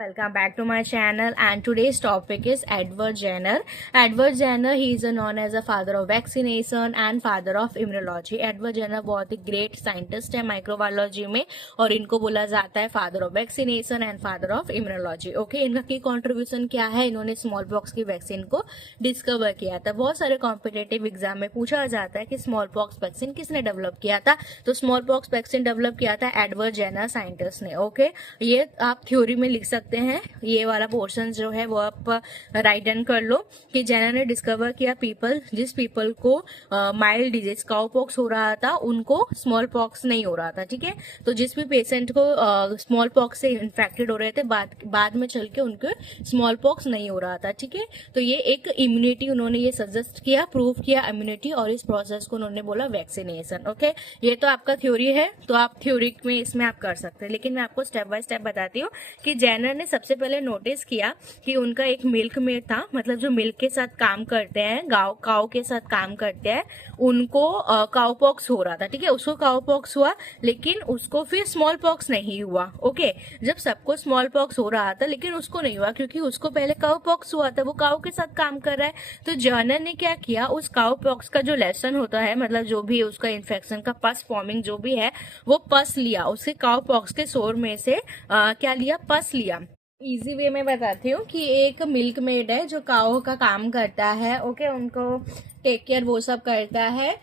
Welcome back to my channel, and today's topic is Edward Jenner. Edward Jenner, he is known as a father of vaccination and father of immunology. Edward Jenner बहुत ही great scientist है microbiology में, और इनको बोला जाता है father of vaccination and father of immunology. Okay, इनका की कॉन्ट्रीब्यूशन क्या है? इन्होंने स्मॉल पॉक्स की वैक्सीन को डिस्कवर किया था. बहुत सारे कॉम्पिटेटिव एग्जाम में पूछा जाता है कि स्मॉल पॉक्स वैक्सीन किसने डेवलप किया था. तो स्मॉल पॉक्स वैक्सीन डेवलप किया था एडवर्ड जेनर साइंटिस्ट ने. ओके, ये आप थ्योरी में लिख सकते हैं. ये वाला पोर्शन जो है वो आप राइट डाउन कर लो कि जेनर ने डिस्कवर किया जिस पीपल को माइल्ड डिजीज काउपॉक्स हो रहा था उनको स्मॉल पॉक्स नहीं हो रहा था. ठीक है, तो जिस भी पेशेंट को स्मॉल पॉक्स से इन्फेक्टेड हो रहे थे बाद में चल के उनको स्मॉल पॉक्स नहीं हो रहा था. ठीक है, तो ये एक इम्यूनिटी उन्होंने ये सजेस्ट किया, प्रूव किया इम्यूनिटी, और इस प्रोसेस को उन्होंने बोला वैक्सीनेशन. ओके, ये तो आपका थ्योरी है, तो आप थ्योरी में इसमें आप कर सकते हैं, लेकिन मैं आपको स्टेप बाय स्टेप बताती हूँ कि जेनर ने सबसे पहले नोटिस किया कि उनका एक मिल्क मेड था, मतलब जो मिल्क के साथ काम करते हैं, काउ के साथ काम करते हैं, उनको काउपॉक्स हो रहा था. ठीक है, उसको काउपॉक्स हुआ लेकिन उसको फिर स्मॉल पॉक्स नहीं हुआ. ओके, जब सबको स्मॉल पॉक्स हो रहा था लेकिन उसको नहीं हुआ क्योंकि उसको पहले काउपॉक्स हुआ था, वो काउ के साथ काम कर रहा है. तो जर्नर ने क्या किया, उस काउपॉक्स का जो लेसन होता है, मतलब जो भी उसका इन्फेक्शन का पस फॉर्मिंग जो भी है, वो पस लिया उसके काउपॉक्स के सोर में से. क्या लिया? पस लिया. इजी वे में बताती हूँ कि एक मिल्क मेड है जो काऊ का काम करता है. ओके, उनको टेक केयर वो सब करता है.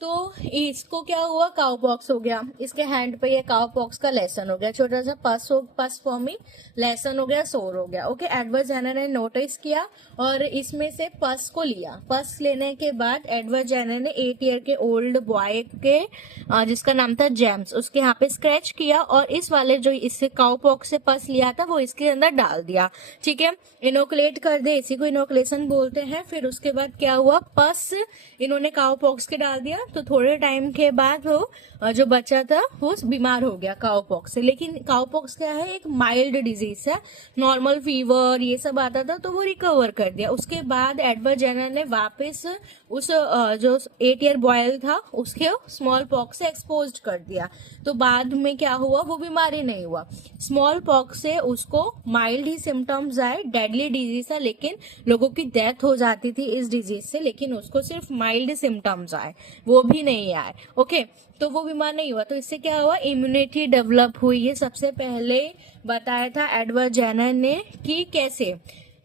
तो इसको क्या हुआ, काउ पॉक्स हो गया. इसके हैंड पे ये काउ पॉक्स का लेसन हो गया, छोटा सा पस फॉर्मिंग लेसन हो गया, सोर हो गया. ओके, एडवर्ड जेनर ने नोटिस किया और इसमें से पस को लिया. पस लेने के बाद एडवर्ड जेनर ने 8 ईयर के ओल्ड बॉय के जिसका नाम था जेम्स, उसके यहाँ पे स्क्रैच किया और इस वाले जो इससे काउ पॉक्स से पस लिया था वो इसके अंदर डाल दिया. ठीक है, इनोकुलेट कर दे, इसी को इनोकुलेशन बोलते हैं. फिर उसके बाद क्या हुआ, पस इन्होंने काउ पॉक्स के डाल दिया. तो थोड़े टाइम के बाद वो जो बच्चा था वो बीमार हो गया काउपॉक्स से. लेकिन काउपॉक्स क्या है, एक माइल्ड डिजीज है, नॉर्मल फीवर ये सब आता था, तो वो रिकवर कर दिया. उसके बाद एडवर्ड जेनर ने वापस उस जो 8 ईयर बॉय था उसके स्मॉल पॉक्स से एक्सपोज कर दिया. तो बाद में क्या हुआ, वो बीमारी नहीं हुआ. स्मॉल पॉक्स से उसको माइल्ड ही सिम्टम्स आए, डेडली डिजीज है, लेकिन लोगों की डेथ हो जाती थी इस डिजीज से, लेकिन उसको सिर्फ माइल्ड सिम्टम्स आए, वो भी नहीं आए. ओके, तो वो बीमार नहीं हुआ. तो इससे क्या हुआ, इम्यूनिटी डेवलप हुई. ये सबसे पहले बताया था एडवर्ड जेनर ने कि कैसे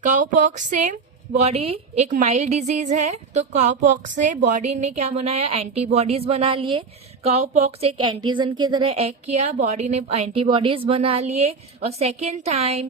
काउपॉक्स से बॉडी एक माइल्ड डिजीज है, तो काउपॉक्स से बॉडी ने क्या बनाया, एंटीबॉडीज बना लिए. काउपॉक्स एक एंटीजन की तरह एक्ट किया, बॉडी ने एंटीबॉडीज बना लिए. और सेकेंड टाइम